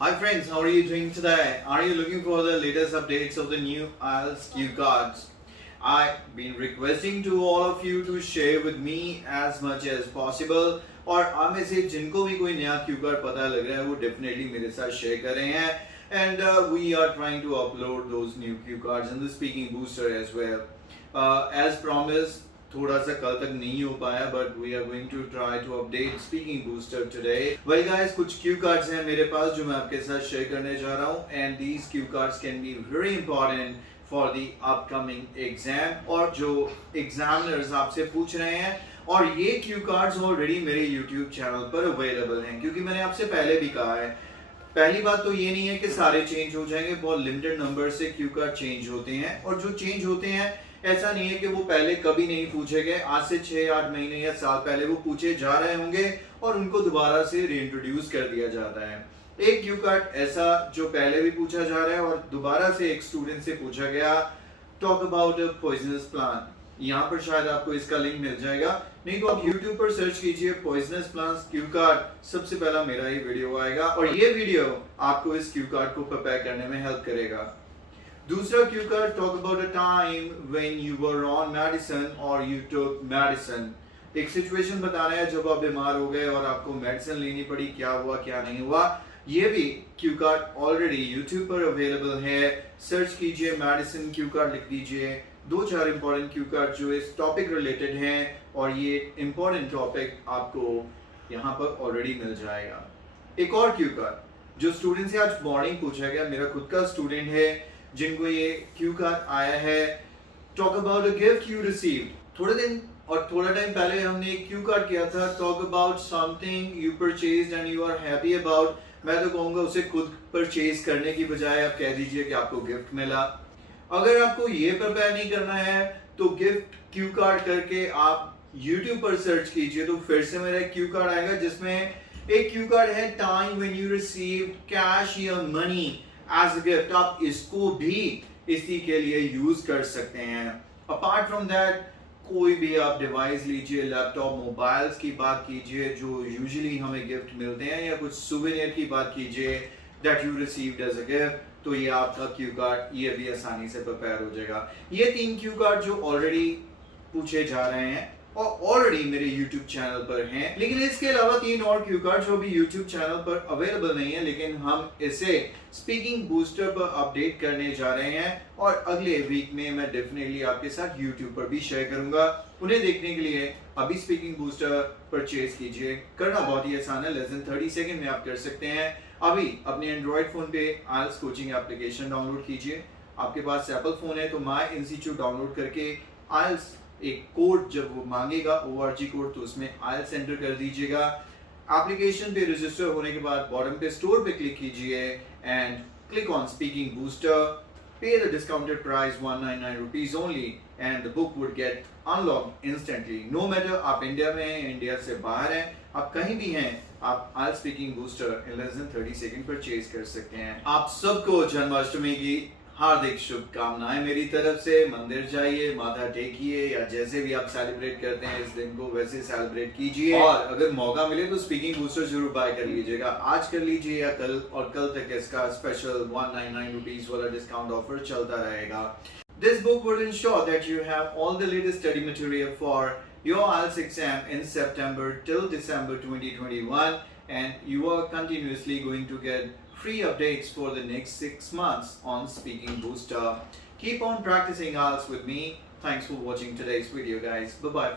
Hi friends, how are you doing today? Are you looking for the latest updates of the new IELTS cue cards? I've been requesting to all of you to share with me as much as possible और आप में से जिनको भी कोई नया Q card पता लग रहा है वो डेफिनेटली मेरे साथ शेयर कर रहे हैं and we are trying to upload those new cue cards in the speaking booster as well. As promised, थोड़ा सा कल तक नहीं हो पाया but we are going to try to update speaking booster today. Well guys, कुछ cue cards हैं मेरे पास जो मैं आपके साथ शेयर करने जा रहा हूँ and these cue cards can be very important for the upcoming exam और जो examiners आपसे पूछ रहे हैं और ये cue cards already मेरे YouTube चैनल पर available हैं क्योंकि मैंने आपसे पहले भी कहा है. पहली बात तो ये नहीं है कि सारे चेंज हो जाएंगे, बहुत लिमिटेड नंबर से क्यू कार्ड चेंज होते हैं और जो चेंज होते हैं ऐसा नहीं है कि वो पहले कभी नहीं पूछे गए. आज से 6-8 महीने या साल पहले वो पूछे जा रहे होंगे और उनको दोबारा से रीइंट्रोड्यूस कर दिया जाता है. एक क्यू कार्ड ऐसा जो पहले भी पूछा जा रहा है और दोबारा से एक स्टूडेंट से पूछा गया, talk about a poisonous plant. यहाँ पर शायद आपको इसका लिंक मिल जाएगा, नहीं तो आप YouTube पर सर्च कीजिए पॉइजनस प्लांट्स क्यू कार्ड, सबसे पहला मेरा ही वीडियो आएगा और ये वीडियो आपको इस क्यू कार्ड को प्रिपेयर करने में हेल्प करेगा. दूसरा Q card, talk about a time when you were on medicine और यू टुक मेडिसिन. एक सिचुएशन बताना है जब आप बीमार हो गए और आपको मेडिसिन लेनी पड़ी, क्या हुआ क्या नहीं हुआ. ये भी क्यू कार्ड ऑलरेडी YouTube पर अवेलेबल है. सर्च कीजिए मेडिसिन क्यू कार्ड, लिख दीजिए 2-4 इंपॉर्टेंट क्यू कार्ड जो इस टॉपिक रिलेटेड हैं और ये इंपॉर्टेंट टॉपिक आपको यहाँ पर ऑलरेडी मिल जाएगा. एक और क्यू कार्ड जो स्टूडेंट से आज मॉर्निंग पूछा गया, मेरा खुद का स्टूडेंट है जिनको ये क्यू कार्ड आया है, talk about a gift you received. थोड़े दिन और थोड़ा टाइम पहले हमने एक क्यू कार्ड किया था, talk about something you purchased and you are happy about. मैं तो कहूँगा उसे खुद परचेज करने की बजाय आप कह दीजिए कि आपको गिफ्ट मिला. अगर आपको ये प्रिपेयर नहीं करना है तो गिफ्ट क्यू कार्ड करके आप YouTube पर सर्च कीजिए तो फिर से मेरा एक क्यू कार्ड आएगा जिसमें एक क्यू कार्ड है time when you received cash या मनी एज अ गिफ्ट. आप इसको भी इसी के लिए यूज कर सकते हैं. अपार्ट फ्रॉम दैट कोई भी आप डिवाइस लीजिए, लैपटॉप, मोबाइल्स की बात कीजिए जो यूजुअली हमें गिफ्ट मिलते हैं, या कुछ सुवेनियर की बात कीजिए that you received as a gift, तो ये आपका क्यू कार्ड ये भी आसानी से प्रिपेयर हो जाएगा. ये 3 क्यू कार्ड जो ऑलरेडी पूछे जा रहे हैं और ऑलरेडी मेरे YouTube चैनल पर हैं, लेकिन इसके अलावा 3 और क्यू कार्ड जो भी YouTube चैनल पर अवेलेबल नहीं है, लेकिन हम इसे स्पीकिंग बूस्टर पर अपडेट करने जा रहे हैं और अगले वीक में मैं डेफिनेटली आपके साथ YouTube पर भी शेयर करूंगा. उन्हें देखने के लिए अभी स्पीकिंग बूस्टर परचेज कीजिए. करना बहुत ही आसान है, लेस देन 30 सेकंड में आप कर सकते हैं. अभी अपने एंड्रॉइड फोन पे IELTS कोचिंग एप्लीकेशन डाउनलोड कीजिए. आपके पास एप्पल फोन है तो माई इंस्टीट्यूट डाउनलोड करके IELTS एक कोड जब वो मांगेगा ORG कोड तो उसमें IELTS एंटर कर दीजिएगा. एप्लीकेशन पे रजिस्टर होने के बाद बॉटम पे स्टोर पे क्लिक कीजिए and click on speaking booster. Pay the discounted price 199 rupees only and the book would get unlocked instantly. No matter आप इंडिया में हैं, इंडिया से बाहर हैं, आप कहीं भी हैं, आप IELTS speaking booster in less than 30 second purchase कर सकते हैं. आप सबको जन्माष्टमी की हार्दिक शुभकामनाएं मेरी तरफ से. मंदिर जाइए, माथा टेकिए या जैसे भी आप सेलिब्रेट करते हैं इस दिन को वैसे सेलिब्रेट कीजिए और अगर मौका मिले तो स्पीकिंग बूस्टर जरूर बाय कर लीजिएगा. आज कर लीजिए या कल, और कल तक इसका स्पेशल 199 रुपीस वाला डिस्काउंट ऑफर चलता रहेगा. This book would ensure that you have all the latest study material for your IELTS exam in September till December 2021 and you are continuously going to get free updates for the next 6 months on Speaking Booster. Keep on practicing IELTS with me. Thanks for watching today's video guys. Bye bye.